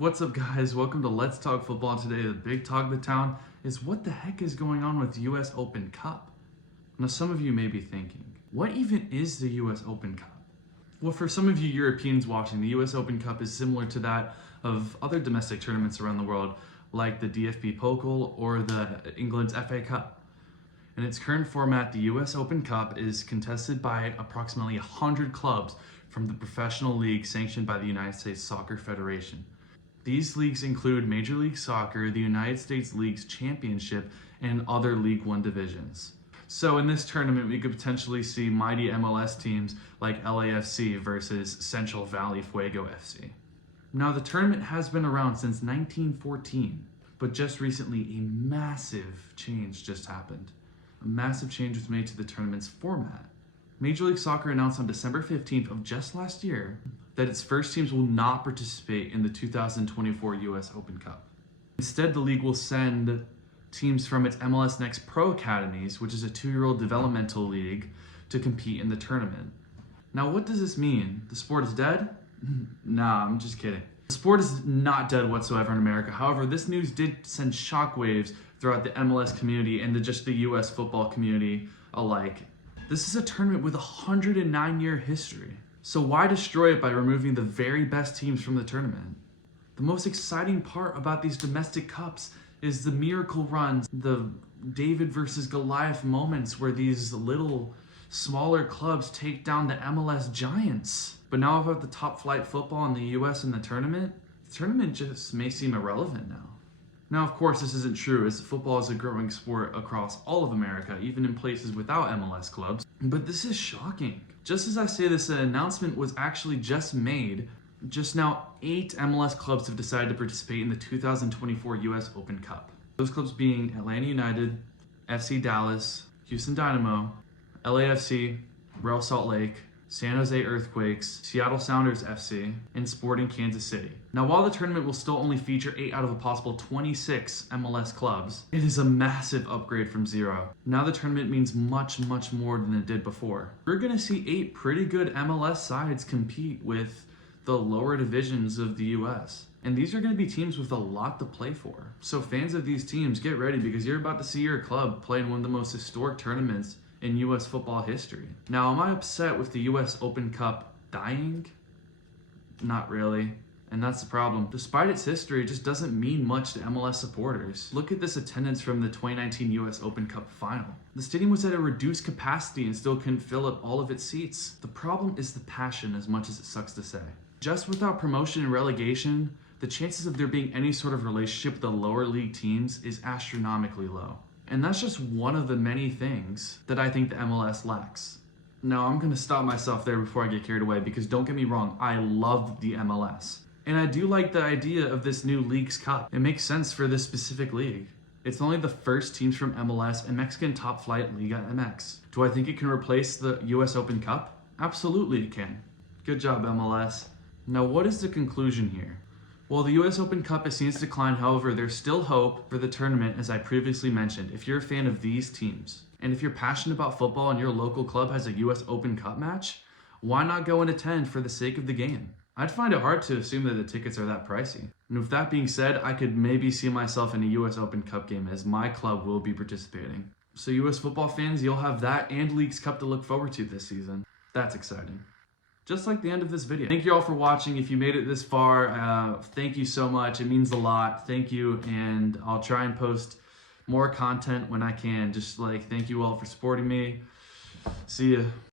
What's up, guys? Welcome to Let's Talk Football. Today, the big talk of the town is what the heck is going on with the US Open Cup? Now, some of you may be thinking, what even is the US Open Cup? Well, for some of you Europeans watching, the US Open Cup is similar to that of other domestic tournaments around the world, like the DFB Pokal or the England's FA Cup. In its current format, the US Open Cup is contested by approximately 100 clubs from the professional league sanctioned by the United States Soccer Federation. These leagues include Major League Soccer, the United States Leagues Championship, and other League One divisions. So in this tournament, we could potentially see mighty MLS teams like LAFC versus Central Valley Fuego FC. Now, the tournament has been around since 1914, but just recently a massive change just happened. A massive change was made to the tournament's format. Major League Soccer announced on December 15th of just last year that its first teams will not participate in the 2024 US Open Cup. Instead, the league will send teams from its MLS Next Pro Academies, which is a 2-year-old developmental league, to compete in the tournament. Now, what does this mean? The sport is dead? Nah, I'm just kidding. The sport is not dead whatsoever in America. However, this news did send shockwaves throughout the MLS community and just the US football community alike. This is a tournament with a 109-year history. So why destroy it by removing the very best teams from the tournament? The most exciting part about these domestic cups is the miracle runs, the David versus Goliath moments where these little smaller clubs take down the MLS giants. But now about the top flight football in the US in the tournament just may seem irrelevant now. Now, of course, this isn't true, as football is a growing sport across all of America, even in places without MLS clubs. But this is shocking. Just as I say this, an announcement was actually just made. Just now, 8 MLS clubs have decided to participate in the 2024 US Open Cup. Those clubs being Atlanta United, FC Dallas, Houston Dynamo, LAFC, Real Salt Lake, San Jose Earthquakes, Seattle Sounders FC, and Sporting Kansas City. Now, while the tournament will still only feature 8 out of a possible 26 MLS clubs, it is a massive upgrade from 0. Now the tournament means much, much more than it did before. We're gonna see 8 pretty good MLS sides compete with the lower divisions of the US. And these are gonna be teams with a lot to play for. So fans of these teams, get ready, because you're about to see your club play in one of the most historic tournaments in US football history. Now, am I upset with the US Open Cup dying? Not really. And that's the problem. Despite its history, it just doesn't mean much to MLS supporters. Look at this attendance from the 2019 US Open Cup final. The stadium was at a reduced capacity and still couldn't fill up all of its seats. The problem is the passion, as much as it sucks to say. Just without promotion and relegation, the chances of there being any sort of relationship with the lower league teams is astronomically low. And that's just one of the many things that I think the MLS lacks. Now, I'm gonna stop myself there before I get carried away, because don't get me wrong, I love the MLS. And I do like the idea of this new Leagues Cup. It makes sense for this specific league. It's only the first teams from MLS and Mexican top flight Liga MX. Do I think it can replace the US Open Cup? Absolutely it can. Good job, MLS. Now, what is the conclusion here? Well, the US Open Cup has seen its decline. However, there's still hope for the tournament, as I previously mentioned. If you're a fan of these teams, and if you're passionate about football and your local club has a US Open Cup match, why not go and attend for the sake of the game? I'd find it hard to assume that the tickets are that pricey. And with that being said, I could maybe see myself in a US Open Cup game, as my club will be participating. So US football fans, you'll have that and Leagues Cup to look forward to this season. That's exciting. Just like the end of this video. Thank you all for watching. If you made it this far, thank you so much. It means a lot. Thank you, and I'll try and post more content when I can. Just like, thank you all for supporting me. See ya.